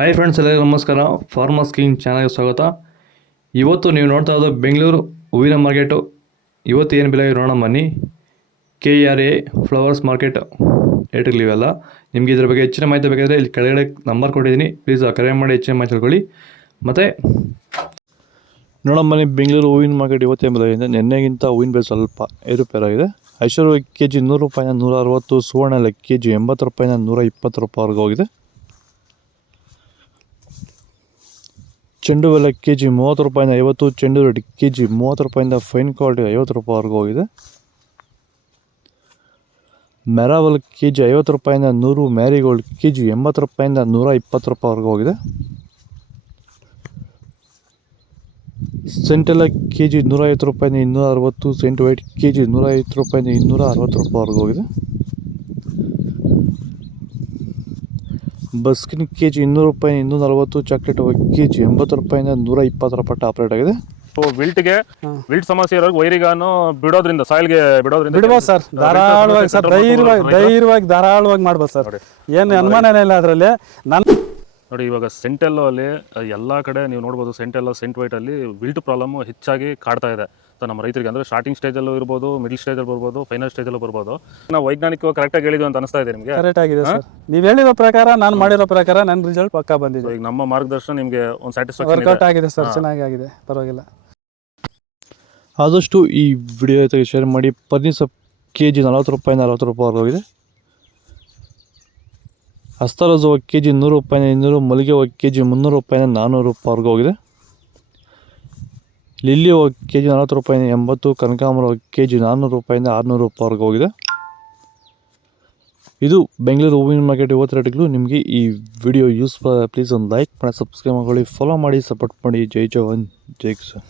Hi friends, ಎಲ್ಲರಿಗೂ ನಮಸ್ಕಾರ. Farmers king ಚಾನಲ್ಗೆ ಸ್ವಾಗತ. ಇವತ್ತು ನೀವು ನೋಡ್ತಾ ಇರೋದು ಬೆಂಗಳೂರು ಹೂವಿನ ಮಾರ್ಕೆಟು. ಇವತ್ತು ಏನು ಬೆಲೆ ನೋಡೋಣ ಬನ್ನಿ. KRA ಫ್ಲವರ್ಸ್ ಮಾರ್ಕೆಟ್ ರೇಟ್ಗಳಿವೆಲ್ಲ. ನಿಮಗೆ ಇದ್ರ ಬಗ್ಗೆ ಹೆಚ್ಚಿನ ಮಾಹಿತಿ ಬೇಕಾದರೆ ಇಲ್ಲಿ ಕೆಳಗಡೆ ನಂಬರ್ ಕೊಟ್ಟಿದ್ದೀನಿ, ಪ್ಲೀಸ್ ಕರೆ ಮಾಡಿ ಹೆಚ್ಚಿನ ಮಾಹಿತಿ ತಿಳ್ಕೊಳ್ಳಿ. ಮತ್ತು ನೋಡೋಣ ಬನ್ನಿ, ಬೆಂಗಳೂರು ಹೂವಿನ ಮಾರ್ಕೆಟ್ ಇವತ್ತೇನು ಬೆಲೆ ಇದೆ. ನಿನ್ನೆಗಿಂತ ಹೂವಿನ ಬೆಲೆ ಸ್ವಲ್ಪ ಏರುಪೇರಾಗಿದೆ. ಐಶ್ವರ್ಯ KG 100 ರೂಪಾಯಿನ 160, ಸುವರ್ಣ ಎಲ್ಲ KG 80 ರೂಪಾಯಿನ 120 ರೂಪಾಯಿವರೆಗೂ ಹೋಗಿದೆ. ಚೆಂಡು ಎಲ್ಲ KG 30 ರೂಪಾಯಿಂದ 50, ಚೆಂಡು ರೆಡ್ KG 30 ರೂಪಾಯಿಂದ ಫೈನ್ ಕ್ವಾಲಿಟಿ 50 ರೂಪಾಯಿವರೆಗೂ ಹೋಗಿದೆ. ಮೆರಾವಲ್ KG 50 ರೂಪಾಯಿಂದ 100, ಮ್ಯಾರಿಗೋಲ್ಡ್ KG 80 ರೂಪಾಯಿಂದ 120 ರೂಪಾಯಿವರೆಗೂ ಹೋಗಿದೆ. ಸೆಂಟೆಲ್ಲ KG 150 ರೂಪಾಯಿಂದ 260, ಸೆಂಟ್ ವೈಟ್ KG 150 ರೂಪಾಯಿಂದ 260 ರೂಪಾಯಿವರೆಗೂ ಹೋಗಿದೆ. ಬಸ್ಕಿನ್ KG 200 ರೂಪಾಯಿ 240, ಚಾಕ್ಲೇಟ್ KG 80 ರೂಪಾಯಿಂದ 120 ರೂಪಾಯಿ ಟಾಪ್ ರೇಟ್ ಆಗಿದೆ. ವಿಲ್ಟ್ ಸಮಸ್ಯೆ ಇರೋರಿಗೆ ವೈರಿಗಾನು ಬಿಡೋದ್ರಿಂದ ಸಾಯಿಲ್ಗೆ ಬಿಡ್ಬೋದು ಸರ್, ಧಾರಾಳವಾಗಿ ಸರ್, ಧೈರ್ಯವಾಗಿ ಧಾರಾಳವಾಗಿ ಮಾಡ್ಬೋದು ಸರ್, ಏನು ಅನುಮಾನನೇ ಇಲ್ಲ ಅದರಲ್ಲಿ. ನೋಡಿ, ಇವಾಗ ಸೆಂಟೆಲ್ಲೋ ಅಲ್ಲಿ ಎಲ್ಲ ಕಡೆ ನೀವು ನೋಡ್ಬೋದು, ಸೆಂಟೆಲ್ಲೋ ಸೆಂಟ್ ವೈಟ್ ಅಲ್ಲಿ ವಿಲ್ಟ್ ಪ್ರಾಬ್ಲಮ್ ಹೆಚ್ಚಾಗಿ ಕಾಡ್ತಾ ಇದೆ ನಮ್ಮ ರೈತರಿಗೆ. ಅಂದ್ರೆ ಸ್ಟಾರ್ಟಿಂಗ್ ಸ್ಟೇಜಲ್ಲೂ ಇರ್ಬೋದು, ಮಿಡಲ್ ಸ್ಟೇಜಲ್ಲಿ ಬರ್ಬೋದು, ಫೈನಲ್ ಸ್ಟೇಜಲ್ಲೂ ಬರ್ಬೋದು. ನಾವು ವೈಜ್ಞಾನಿಕವಾಗಿ ಕರೆಕ್ಟಾಗಿ ಹೇಳಿದ್ವಿ ಅಂತ ಅನಿಸ್ತಾ ಇದೆ ನಿಮಗೆ? ಕರೆಕ್ಟ್ ಆಗಿದೆ ಸರ್, ನೀವು ಹೇಳಿರೋ ಪ್ರಕಾರ, ನಾನು ಮಾಡಿರೋ ಪ್ರಕಾರ ನನ್ನ ರಿಸಲ್ಟ್ ಪಕ್ಕಾ ಬಂದಿದೆ. ಈಗ ನಮ್ಮ ಮಾರ್ಗದರ್ಶನ ನಿಮಗೆ ಒಂದು ಸ್ಯಾಟಿಸ್ಫ್ಯಾಕ್ಷನ್ ವರ್ಕೌಟ್ ಆಗಿದೆ ಸರ್, ಚೆನ್ನಾಗಿ ಆಗಿದೆ, ಪರವಾಗಿಲ್ಲ. ಆದಷ್ಟು ಈ ವಿಡಿಯೋ ಜೊತೆಗೆ ಶೇರ್ ಮಾಡಿ. ಪನ್ನೀರ್ ಸೊಪ್ಪು KG 40 ರೂಪಾಯಿ 40 ರೂಪಾಯಿವರೆಗೂ ಹೋಗಿದೆ. ಹಸ್ತರೋಜ KG 100 ರೂಪಾಯಿನ 200, ಮಲ್ಲಿಗೆ KG 300 ರೂಪಾಯಿನ 400 ರೂಪಾಯಿವರೆಗೂ ಹೋಗಿದೆ. ಲಿಲ್ಲಿ KG 40 ರೂಪಾಯಿನ 80, ಕನಕಾಂಬರ KG 400 ರೂಪಾಯಿಂದ 600 ರೂಪಾಯಿವರೆಗೂ ಹೋಗಿದೆ. ಇದು ಬೆಂಗಳೂರು ಹೂವಿನ ಮಾರ್ಕೆಟ್ ಇವತ್ತು ರೇಟ್ಗಳು. ನಿಮಗೆ ಈ ವಿಡಿಯೋ ಯೂಸ್ಫುಲ್, ಪ್ಲೀಸ್ ಒಂದು ಲೈಕ್ ಮಾಡಿ, ಸಬ್ಸ್ಕ್ರೈಬ್ ಮಾಡಿ, ಫಾಲೋ ಮಾಡಿ, ಸಪೋರ್ಟ್ ಮಾಡಿ. ಜೈ ಜವಾನ್, ಜೈ ಕಿಸಾನ್.